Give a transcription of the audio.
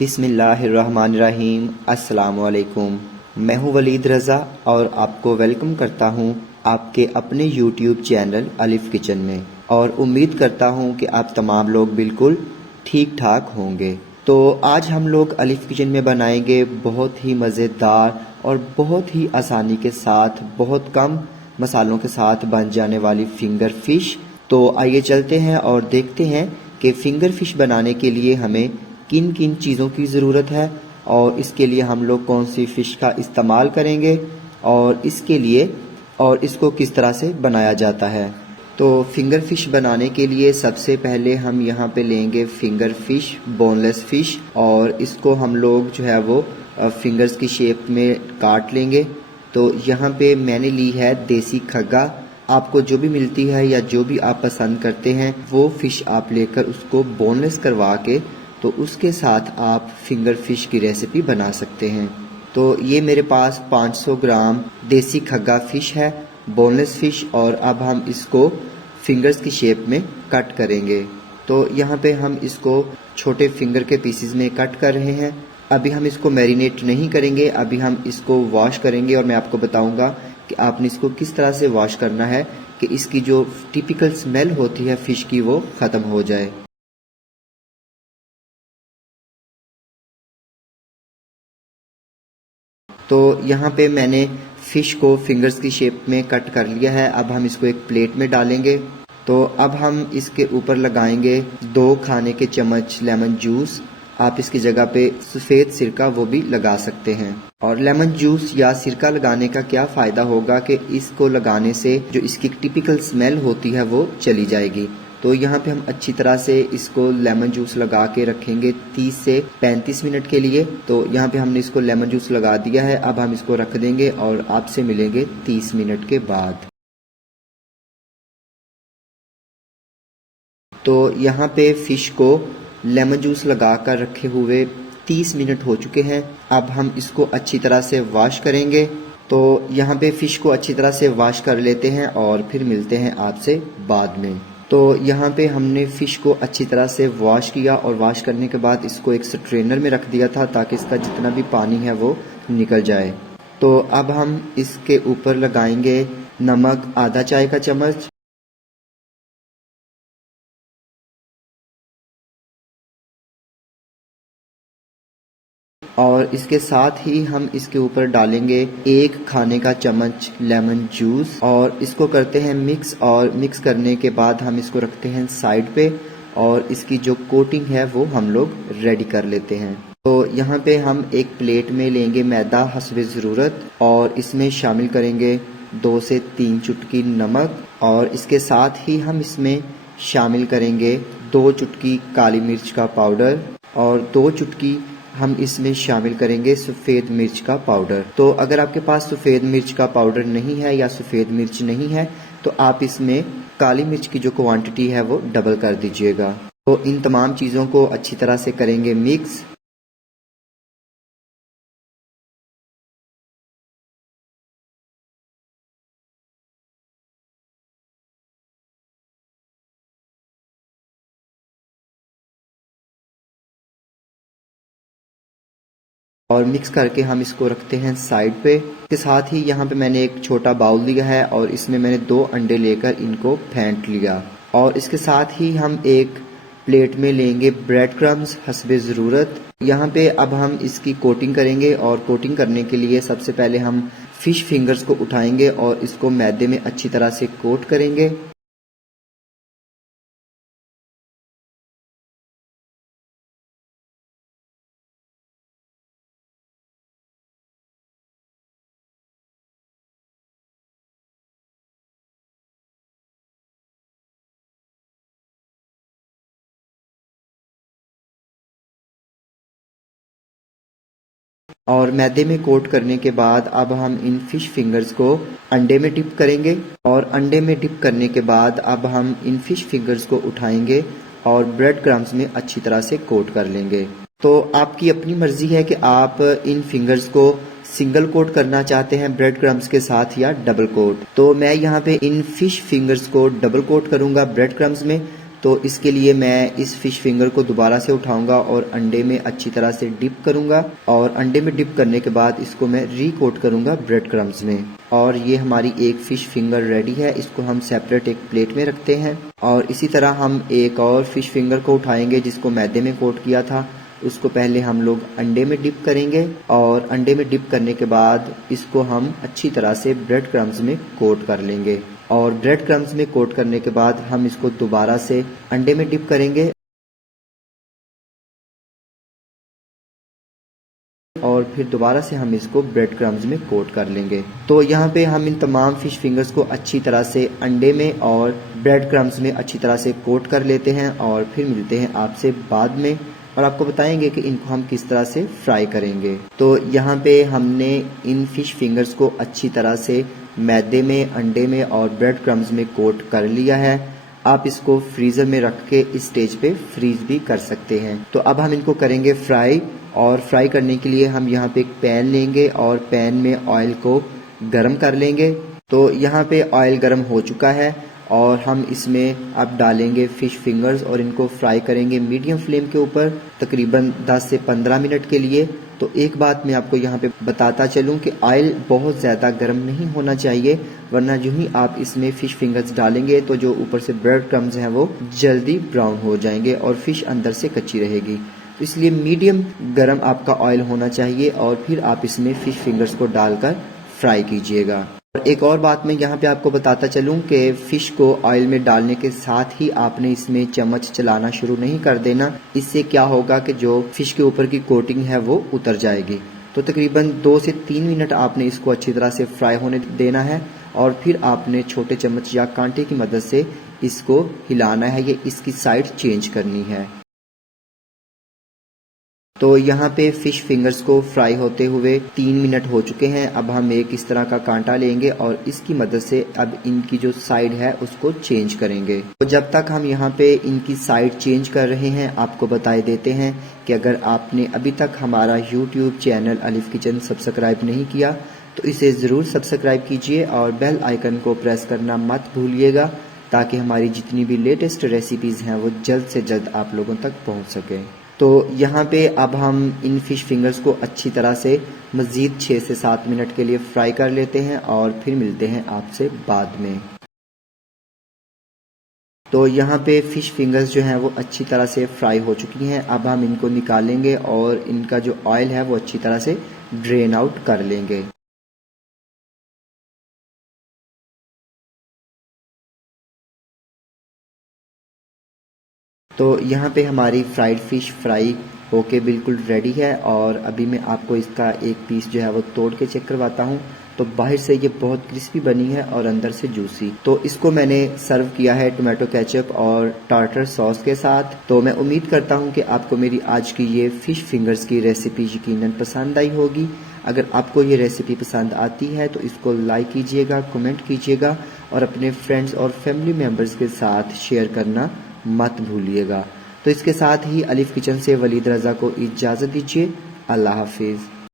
बिस्मिल्लाहिर्रहमानिर्रहीम। अस्सलाम वालेकुम। मैं हूं वलीद रज़ा और आपको वेलकम करता हूं आपके अपने यूट्यूब चैनल अलिफ किचन में, और उम्मीद करता हूं कि आप तमाम लोग बिल्कुल ठीक ठाक होंगे। तो आज हम लोग अलिफ किचन में बनाएंगे बहुत ही मज़ेदार और बहुत ही आसानी के साथ, बहुत कम मसालों के साथ बन जाने वाली फिंगर फिश। तो आइए चलते हैं और देखते हैं कि फिंगर फिश बनाने के लिए हमें किन किन चीज़ों की ज़रूरत है और इसके लिए हम लोग कौन सी फ़िश का इस्तेमाल करेंगे और इसको किस तरह से बनाया जाता है। तो फिंगर फिश बनाने के लिए सबसे पहले हम यहाँ पे लेंगे फिंगर फिश, बोनलेस फिश, और इसको हम लोग जो है वो फिंगर्स की शेप में काट लेंगे। तो यहाँ पे मैंने ली है देसी खग्गा। आपको जो भी मिलती है या जो भी आप पसंद करते हैं वो फ़िश आप लेकर उसको बोनलेस करवा के तो उसके साथ आप फिंगर फिश की रेसिपी बना सकते हैं। तो ये मेरे पास 500 ग्राम देसी खग्गा फ़िश है, बोनलेस फ़िश, और अब हम इसको फिंगर्स की शेप में कट करेंगे। तो यहाँ पे हम इसको छोटे फिंगर के पीसेस में कट कर रहे हैं। अभी हम इसको मैरिनेट नहीं करेंगे, अभी हम इसको वॉश करेंगे और मैं आपको बताऊंगा कि आपने इसको किस तरह से वॉश करना है कि इसकी जो टिपिकल स्मेल होती है फ़िश की वो ख़त्म हो जाए। तो यहाँ पे मैंने फ़िश को फिंगर्स की शेप में कट कर लिया है। अब हम इसको एक प्लेट में डालेंगे। तो अब हम इसके ऊपर लगाएंगे 2 खाने के चम्मच लेमन जूस। आप इसकी जगह पे सफ़ेद सिरका वो भी लगा सकते हैं। और लेमन जूस या सिरका लगाने का क्या फ़ायदा होगा कि इसको लगाने से जो इसकी टिपिकल स्मेल होती है वो चली जाएगी। तो यहाँ पे हम अच्छी तरह से इसको लेमन जूस लगा के रखेंगे 30 से 35 मिनट के लिए। तो यहाँ पे हमने इसको लेमन जूस लगा दिया है। अब हम इसको रख देंगे और आपसे मिलेंगे 30 मिनट के बाद। तो यहाँ पे फ़िश को लेमन जूस लगा कर रखे हुए 30 मिनट हो चुके हैं। अब हम इसको अच्छी तरह से वॉश करेंगे। तो यहाँ पे फ़िश को अच्छी तरह से वॉश कर लेते हैं और फिर मिलते हैं आपसे बाद में। तो यहाँ पे हमने फ़िश को अच्छी तरह से वॉश किया और वॉश करने के बाद इसको एक स्ट्रेनर में रख दिया था ताकि इसका जितना भी पानी है वो निकल जाए। तो अब हम इसके ऊपर लगाएंगे नमक आधा चाय का चम्मच, और इसके साथ ही हम इसके ऊपर डालेंगे 1 खाने का चम्मच लेमन जूस और इसको करते हैं मिक्स। और मिक्स करने के बाद हम इसको रखते हैं साइड पे और इसकी जो कोटिंग है वो हम लोग रेडी कर लेते हैं। तो यहाँ पे हम एक प्लेट में लेंगे मैदा हस्बे ज़रूरत और इसमें शामिल करेंगे 2 से 3 चुटकी नमक, और इसके साथ ही हम इसमें शामिल करेंगे 2 चुटकी काली मिर्च का पाउडर और 2 चुटकी हम इसमें शामिल करेंगे सफ़ेद मिर्च का पाउडर। तो अगर आपके पास सफ़ेद मिर्च का पाउडर नहीं है या सफ़ेद मिर्च नहीं है तो आप इसमें काली मिर्च की जो क्वांटिटी है वो डबल कर दीजिएगा। तो इन तमाम चीज़ों को अच्छी तरह से करेंगे मिक्स। और मिक्स करके हम इसको रखते हैं साइड पे। इसके साथ ही यहाँ पे मैंने एक छोटा बाउल लिया है और इसमें मैंने 2 अंडे लेकर इनको फेंट लिया। और इसके साथ ही हम एक प्लेट में लेंगे ब्रेड क्रम्स हस्बे ज़रूरत। यहाँ पे अब हम इसकी कोटिंग करेंगे और कोटिंग करने के लिए सबसे पहले हम फ़िश फिंगर्स को उठाएंगे और इसको मैदे में अच्छी तरह से कोट करेंगे। और मैदे में कोट करने के बाद अब हम इन फिश फिंगर्स को अंडे में डिप करेंगे और अंडे में डिप करने के बाद अब हम इन फिश फिंगर्स को उठाएंगे और ब्रेड क्रम्स में अच्छी तरह से कोट कर लेंगे। तो आपकी अपनी मर्जी है कि आप इन फिंगर्स को सिंगल कोट करना चाहते हैं ब्रेड क्रम्स के साथ या डबल कोट। तो मैं यहाँ पे इन फिश फिंगर्स को डबल कोट करूँगा ब्रेड क्रम्स में। तो इसके लिए मैं इस फिश फिंगर को दोबारा से उठाऊंगा और अंडे में अच्छी तरह से डिप करूंगा और अंडे में डिप करने के बाद इसको मैं रीकोट करूंगा ब्रेड क्रम्स में। और ये हमारी एक फिश फिंगर रेडी है। इसको हम सेपरेट एक प्लेट में रखते हैं और इसी तरह हम एक और फिश फिंगर को उठाएंगे जिसको मैदे में कोट किया था। उसको पहले हम लोग अंडे में डिप करेंगे और अंडे में डिप करने के बाद इसको हम अच्छी तरह से ब्रेड क्रम्स में कोट कर लेंगे और ब्रेड क्रम्स में कोट करने के बाद हम इसको दोबारा से अंडे में डिप करेंगे और फिर दोबारा से हम इसको ब्रेड क्रम्स में कोट कर लेंगे। तो यहाँ पे हम इन तमाम फिश फिंगर्स को अच्छी तरह से अंडे में और ब्रेड क्रम्स में अच्छी तरह से कोट कर लेते हैं और फिर मिलते हैं आपसे बाद में और आपको बताएंगे कि इनको हम किस तरह से फ्राई करेंगे। तो यहाँ पे हमने इन फिश फिंगर्स को अच्छी तरह से मैदे में, अंडे में और ब्रेड क्रम्स में कोट कर लिया है। आप इसको फ्रीजर में रख के इस स्टेज पे फ्रीज भी कर सकते हैं। तो अब हम इनको करेंगे फ्राई और फ्राई करने के लिए हम यहाँ पे एक पैन लेंगे और पैन में ऑयल को गरम कर लेंगे। तो यहाँ पे ऑयल गरम हो चुका है और हम इसमें अब डालेंगे फिश फिंगर्स और इनको फ्राई करेंगे मीडियम फ्लेम के ऊपर तकरीबन 10 से 15 मिनट के लिए। तो एक बात मैं आपको यहाँ पे बताता चलूँ कि ऑयल बहुत ज़्यादा गर्म नहीं होना चाहिए, वरना जो ही आप इसमें फिश फिंगर्स डालेंगे तो जो ऊपर से ब्रेड क्रम्स हैं वो जल्दी ब्राउन हो जाएंगे और फिश अंदर से कच्ची रहेगी। तो इसलिए मीडियम गर्म आपका ऑयल होना चाहिए और फिर आप इसमें फिश फिंगर्स को डालकर फ्राई कीजिएगा। और एक और बात मैं यहाँ पे आपको बताता चलूँ कि फिश को ऑयल में डालने के साथ ही आपने इसमें चम्मच चलाना शुरू नहीं कर देना। इससे क्या होगा कि जो फिश के ऊपर की कोटिंग है वो उतर जाएगी। तो तकरीबन 2 से 3 मिनट आपने इसको अच्छी तरह से फ्राई होने देना है और फिर आपने छोटे चम्मच या कांटे की मदद से इसको हिलाना है, ये इसकी साइड चेंज करनी है। तो यहाँ पे फिश फिंगर्स को फ्राई होते हुए 3 मिनट हो चुके हैं। अब हम एक इस तरह का कांटा लेंगे और इसकी मदद से अब इनकी जो साइड है उसको चेंज करेंगे। तो जब तक हम यहाँ पे इनकी साइड चेंज कर रहे हैं आपको बताए देते हैं कि अगर आपने अभी तक हमारा यूट्यूब चैनल अलिफ किचन सब्सक्राइब नहीं किया तो इसे ज़रूर सब्सक्राइब कीजिए और बेल आइकन को प्रेस करना मत भूलिएगा ताकि हमारी जितनी भी लेटेस्ट रेसिपीज़ हैं वो जल्द से जल्द आप लोगों तक पहुँच सकें। तो यहाँ पे अब हम इन फिश फिंगर्स को अच्छी तरह से मज़ीद 6 से 7 मिनट के लिए फ्राई कर लेते हैं और फिर मिलते हैं आपसे बाद में। तो यहाँ पे फिश फिंगर्स जो हैं वो अच्छी तरह से फ्राई हो चुकी हैं। अब हम इनको निकालेंगे और इनका जो ऑयल है वो अच्छी तरह से ड्रेन आउट कर लेंगे। तो यहाँ पे हमारी फ्राइड फिश फ्राई होके बिल्कुल रेडी है और अभी मैं आपको इसका एक पीस जो है वो तोड़ के चेक करवाता हूँ। तो बाहर से ये बहुत क्रिस्पी बनी है और अंदर से जूसी। तो इसको मैंने सर्व किया है टोमेटो केचप और टार्टर सॉस के साथ। तो मैं उम्मीद करता हूँ कि आपको मेरी आज की ये फिश फिंगर्स की रेसिपी यकीनन पसंद आई होगी। अगर आपको ये रेसिपी पसंद आती है तो इसको लाइक कीजिएगा, कमेंट कीजिएगा और अपने फ्रेंड्स और फैमिली मेम्बर्स के साथ शेयर करना मत भूलिएगा। तो इसके साथ ही अलिफ किचन से वलीद रज़ा को इजाज़त दीजिए। अल्लाह हाफिज़।